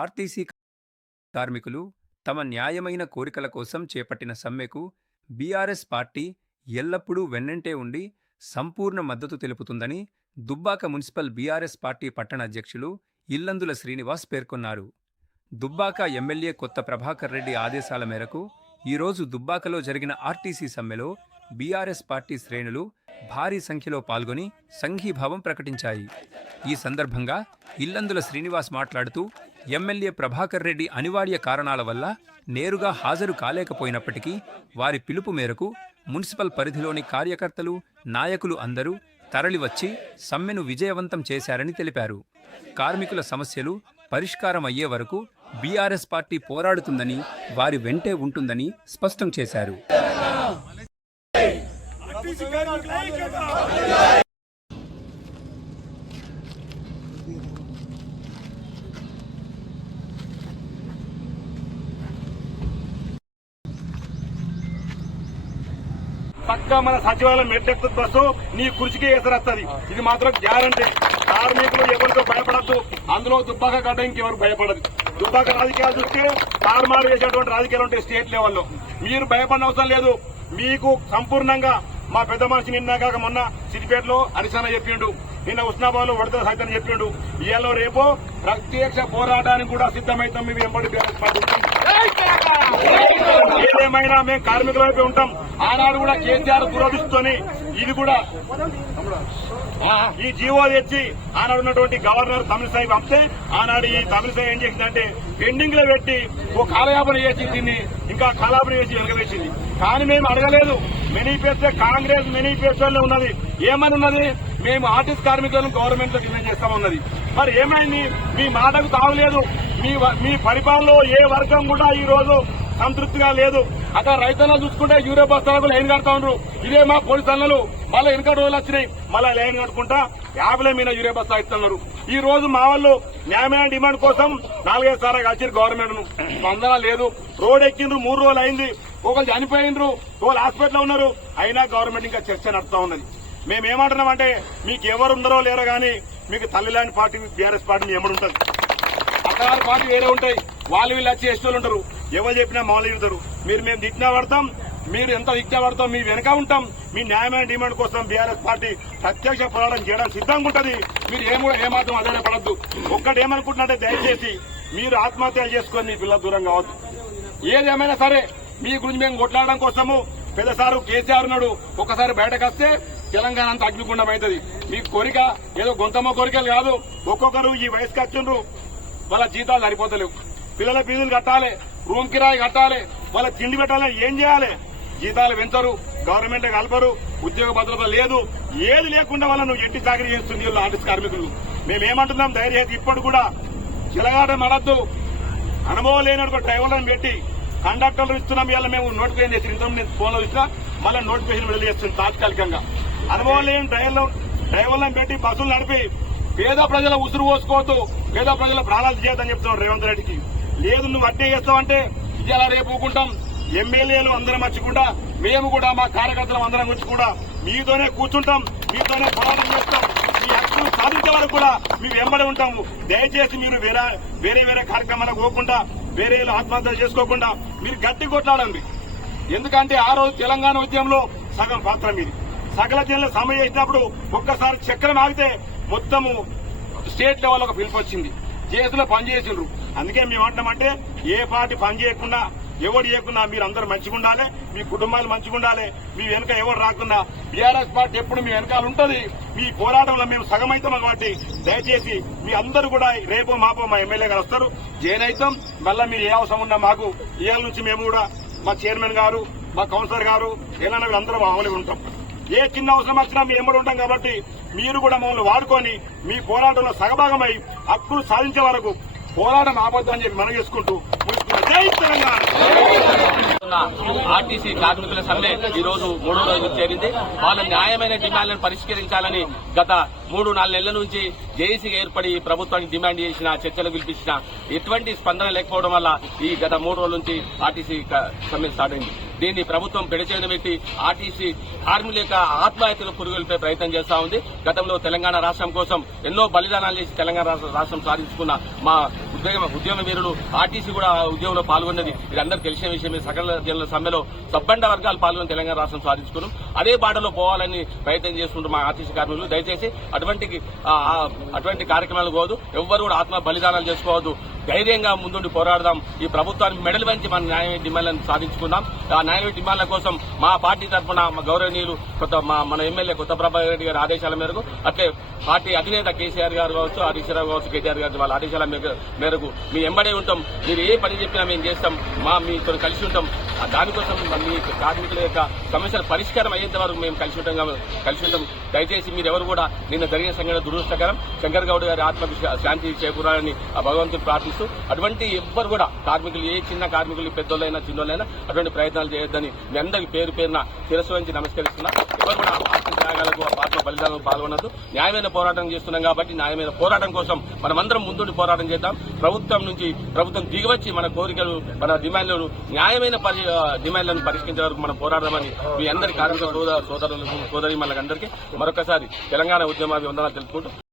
RTC కార్మికులు తమ న్యాయమైన కోరికల కోసం చేపట్టిన సమ్మెకు బీఆర్ఎస్ పార్టీ ఎల్లప్పుడూ వెన్నంటే ఉండి సంపూర్ణ మద్దతు తెలుపుతుందని దుబ్బాక మున్సిపల్ బీఆర్ఎస్ పార్టీ పట్టణ అధ్యక్షులు ఇల్లందుల శ్రీనివాస్ పేర్కొన్నారు. దుబ్బాక ఎమ్మెల్యే కొత్త ప్రభాకర్ రెడ్డి ఆదేశాల మేరకు ఈరోజు దుబ్బాకలో జరిగిన ఆర్టీసీ సమ్మెలో బీఆర్ఎస్ పార్టీ శ్రేణులు భారీ సంఖ్యలో పాల్గొని సంఘీభావం ప్రకటించాయి. ఈ సందర్భంగా ఇల్లందుల శ్రీనివాస్ మాట్లాడుతూ ఎమ్మెల్యే ప్రభాకర్ రెడ్డి అనివార్య కారణాల వల్ల నేరుగా హాజరు కాలేకపోయినప్పటికీ వారి పిలుపు మేరకు మున్సిపల్ పరిధిలోని కార్యకర్తలు, నాయకులు అందరూ తరలివచ్చి సమ్మెను విజయవంతం చేశారని తెలిపారు. కార్మికుల సమస్యలు పరిష్కారం అయ్యే వరకు బీఆర్ఎస్ పార్టీ పోరాడుతుందని, వారి వెంటే ఉంటుందని స్పష్టం చేశారు. చక్కగా మన సచివాలయం మెట్టెక్కుతు బస్సు నీ కుర్చీకి ఎసరస్తుంది. ఇది మాత్రం గ్యారంటీ. కార్మికులు ఎవరితో భయపడద్దు. అందులో దుబ్బాక గడ్డ ఇంకెవరు భయపడదు. దుబ్బాక రాజకీయాలు చూస్తే తారుమారు చేసేటువంటి రాజకీయాలు ఉంటాయి స్టేట్ లెవెల్లో. మీరు భయపడిన అవసరం లేదు. మీకు సంపూర్ణంగా మా పెద్ద మనిషి నిన్నగాక మొన్న సిద్దిపేటలో హరిశాన చెప్పిండు, నిన్న ఉస్నాబాద్ లో వడతల సైతం చెప్పిండు. ఇవాళ రేపు ప్రత్యక్ష పోరాటానికి కూడా సిద్దమైతాం. మేము ఎంబడి ఏదేమైనా మేము కార్మికుల వైపు ఉంటాం. ఆనాడు కూడా కేసీఆర్ దురదృష్టితోని ఇది కూడా ఈ జీవో తెచ్చి ఆనాడు ఉన్నటువంటి గవర్నర్ తమిళసాయి పంపితే ఆనాడు ఈ తమిళసాయి ఏం చేసిందంటే పెండింగ్ లో పెట్టి ఓ కాలయాపన చేసి దీన్ని ఇంకా కాలాపన చేసి వెనకవేసింది. కానీ మేము అడగలేదు. మేనిఫెస్టో కాంగ్రెస్ మేనిఫెస్టోలో ఉన్నది. ఏమని ఉన్నది? మేము ఆర్టీసీ కార్మికులను గవర్నమెంట్ లో డిమాండ్ చేస్తామన్నది. మరి ఏమైంది? మీ మాటకు తావలేదు. మీ పరిపాలనలో ఏ వర్గం కూడా ఈ రోజు సంతృప్తిగా లేదు. అక్కడ రైతన్నలు చూసుకుంటే యూరియా బస్తాలకు లైన్ కడతా ఉన్నారు. ఇదే మా పోలీసు అన్నలు మళ్ళీ వెనక రోజులు వచ్చినాయి. మళ్ళీ లైన్ కట్టుకుంటా 50 మీద యూరియా బస్తా ఇస్తున్నారు. ఈ రోజు మా వాళ్ళు న్యాయమైన డిమాండ్ కోసం 4-5 సార్లు కలిసి గవర్నమెంట్ ను స్పందన లేదు. రోడ్ ఎక్కిండ్రు, 3 రోజులు అయింది. ఒకరు చనిపోయిండ్రు, ఒకరు హాస్పిటల్లో ఉన్నారు. అయినా గవర్నమెంట్ ఇంకా చర్చ నడుపుతా ఉన్నది. మేమేమంటున్నామంటే మీకు ఎవరుందరో లేరో గానీ మీకు తల్లిలాంటి పార్టీ బీఆర్ఎస్ పార్టీ మీ ఎమ్మడుంటది. అక్కడ పార్టీ వేరే ఉంటాయి. వాళ్ళు వీళ్ళు వచ్చి ఎస్టోళ్ళు ఉంటారు. ఎవరు చెప్పినా మామూలు చెబుతారు. మేము తిట్టినా పడతాం, మీరు ఎంత తిట్టినా పడతాం, మీ వెనక ఉంటాం. మీ న్యాయమైన డిమాండ్ కోసం బీఆర్ఎస్ పార్టీ ప్రత్యక్ష పోరాటం చేయడానికి సిద్ధంగా ఉంటుంది. మీరు ఏమాత్రం అదే పడద్దు. ఒక్కటి ఏమనుకుంటున్నట్టే దయచేసి మీరు ఆత్మహత్యలు చేసుకొని మీ పిల్లలు దూరం కావద్దు. ఏదేమైనా సరే మీ గురించి మేము కొట్లాడడం కోసము పెద్దసారు కేసీఆర్ ఉన్నాడు. ఒక్కసారి బయటకు వస్తే తెలంగాణ అంతా అగ్నిగుండం అవుతుంది. మీ కోరిక ఏదో గొంతమ్మ కోరికలు కాదు. ఒక్కొక్కరు ఈ వయసుకి వచ్చిండ్రు, వాళ్ళ జీతాలు సరిపోతలేవు. పిల్లల ఫీజులు కట్టాలి, రూమ్ కిరాయి కట్టాలి, వాళ్ళ తిండి పెట్టాలి. ఏం చేయాలి? జీతాలు పెంచరు, గవర్నమెంట్ కలపరు, ఉద్యోగ భద్రత లేదు. ఏది లేకుండా వాళ్ళను ఎట్టి చాకరీ చేస్తుంది వీళ్ళు ఆర్టీసీ కార్మికులు. మేమేమంటున్నాం, ధైర్యం ఇప్పుడు కూడా చిలగాట మడద్దు. అనుభవం లేనటువంటి డ్రైవర్లను పెట్టి కండక్టర్లు ఇస్తున్నాం. ఇవాళ మేము నోటిఫికేషన్ చేసి ఇంత నేను ఫోన్లో ఇచ్చినా మళ్ళీ నోటిఫికేషన్ విడుదల చేస్తుంది తాత్కాలికంగా. అనుభవం లేని డ్రైవర్లను పెట్టి బస్సులు నడిపి పేద ప్రజల ఉసురు పోసుకోవద్దు, పేద ప్రజల ప్రాణాలు చేయొద్దని చెప్తున్నాడు రేవంత్ రెడ్డికి. లేదు నువ్వు అట్టే చేస్తావంటే ఇలా రేపు ఊకుంటాం. ఎమ్మెల్యేలు అందరం వచ్చకుండా మేము కూడా మా కార్యకర్తలు అందరం వచ్చి కూడా మీతోనే కూర్చుంటాం, మీతోనే పోరాటం చేస్తాం. మీ హక్కులు సాధించే వరకు కూడా మేము వెంబడి ఉంటాము. దయచేసి మీరు వేరే కార్యక్రమాలకు పోకుండా, వేరే ఆత్మహత్యలు చేసుకోకుండా మీరు గట్టి కొట్లాడండి. ఎందుకంటే ఆ రోజు తెలంగాణ ఉద్యమంలో సగం పాత్ర మీది. సకల జిల్లా సమ్మె చేసినప్పుడు ఒక్కసారి చక్రం ఆగితే మొత్తము స్టేట్ లెవెల్ ఒక పిలుపు వచ్చింది. జేఏసీలో పనిచేసిండ్రు. అందుకే మేము అంటామంటే ఏ పార్టీ పని చేయకుండా ఎవరు చేయకుండా మీరు అందరూ మంచిగా ఉండాలి, మీ కుటుంబాలు మంచిగా ఉండాలి. మీ వెనుక ఎవరు రాకుండా బీఆర్ఎస్ పార్టీ ఎప్పుడు మీ వెనకాల ఉంటుంది. మీ పోరాటంలో మేము సగమైతాం కాబట్టి దయచేసి మీ అందరూ కూడా రేపో మాపో మా ఎమ్మెల్యే గారు వస్తారు, జైన్ అవుతాం. మళ్ళీ మీరు ఏ అవసరం ఉన్నా మాకు ఇవాళ నుంచి మేము కూడా మా చైర్మన్ గారు, మా కౌన్సిలర్ గారు, ఏదైనా అందరూ మామూలుగా ఉంటాం. ఏ చిన్న అవసరం వచ్చినా మేము ఎంబడి ఉంటాం కాబట్టి మీరు కూడా మమ్మల్ని వాడుకొని మీ పోరాటంలో సగభాగమై హక్కులు సాధించే వరకు పోరాటం ఆపొద్దని చెప్పి మనం చేసుకుంటూ జై తెలంగాణ. ఆర్టీసీ కార్మికుల సమ్మె ఈ రోజు 3వ రోజు చేరింది. వాళ్ళ న్యాయమైన డిమాండ్లను పరిష్కరించాలని గత 3-4 నెలల నుంచి జేఏసీగా ఏర్పడి ప్రభుత్వానికి డిమాండ్ చేసిన, చర్చలు పిలిపించిన ఎటువంటి స్పందన లేకపోవడం వల్ల ఈ గత 3 రోజుల నుంచి ఆర్టీసీ సమ్మె స్టార్ట్ అయింది. దీన్ని ప్రభుత్వం పెడచేయడం పెట్టి ఆర్టీసీ కార్మికుల యొక్క ఆత్మహత్యలు పురుగులపై ప్రయత్నం చేస్తా ఉంది. గతంలో తెలంగాణ రాష్ట్రం కోసం ఎన్నో బలిదానాలు చేసి తెలంగాణ రాష్ట్రం సాధించుకున్న మా ఉద్యమ వీరులు ఆర్టీసీ కూడా ఉద్యమంలో పాల్గొన్నది ఇది అందరికీ తెలిసిన విషయమే. సకల జనుల సమ్మెలో సబ్బండ వర్గాలు పాల్గొని తెలంగాణ రాష్ట్రం సాధించుకున్నాం. అదే బాటలో పోవాలని ప్రయత్నం చేసుకుంటూ మా ఆర్టీసీ కార్మికులు దయచేసి అటువంటి కార్యక్రమాలు పోదు, ఎవ్వరు కూడా ఆత్మ బలిదానాలు చేసుకోవద్దు. ధైర్యంగా ముందుండి పోరాడదాం. ఈ ప్రభుత్వానికి మెడలు వంచి మన న్యాయ డిమాండ్లను సాధించుకుందాం. ఆ న్యాయ డిమాండ్ల కోసం మా పార్టీ తరఫున మా గౌరవనీయులు మన ఎమ్మెల్యే కొత్త ప్రభాకర్ రెడ్డి గారి ఆదేశాల మేరకు, అట్లే పార్టీ అధినేత కేసీఆర్ గారు కావచ్చు, హరీష్ రావు కావచ్చు, కేటీఆర్ గారు వాళ్ళ ఆదేశాల మేరకు మీ ఎంబడే ఉంటాం. మీరు ఏ పని చెప్పినా మేము చేస్తాం. మీతో కలిసి ఉంటాం. దానికోసం మీ కార్మికుల యొక్క సమస్యల పరిష్కారం అయ్యేంత వరకు మేము కలిసి ఉంటాం. దయచేసి మీరు ఎవరు కూడా నిన్న జరిగిన సంఘటన దురదృష్టకరం. శంకర్ గౌడ్ గారి ఆత్మకు శాంతి చేకూరాలని ఆ భగవంతుని ప్రార్థిస్తూ అటువంటి ఎవ్వరు కూడా కార్మికులు, ఏ చిన్న కార్మికులు పెద్దోళ్ళైనా చిన్నోళ్ళైనా అటువంటి ప్రయత్నాలు చేయొద్దని మీ అందరికీ పేరున శిరస్సు వంచి నమస్కరిస్తున్నా. ఎవరు కూడా ఆత్మ త్యాగాలకు, ఆత్మ బలిదానాలకు పాల్గొనద్దు. న్యాయమైన పోరాటం చేస్తున్నాం కాబట్టి న్యాయమైన పోరాటం కోసం మనమందరం ముందుండి పోరాటం చేద్దాం. ప్రభుత్వం దిగివచ్చి మన కోరికలు, మన డిమాండ్లను, న్యాయమైన డిమాండ్లను పరిష్కరించే వరకు మనం పోరాడదామని మీ అందరి కార్మిక సోదరులకు, సోదరి మనకందరికీ మరొకసారి తెలంగాణ ఉద్యమాభివందనాలు తెలుపుకుంటూ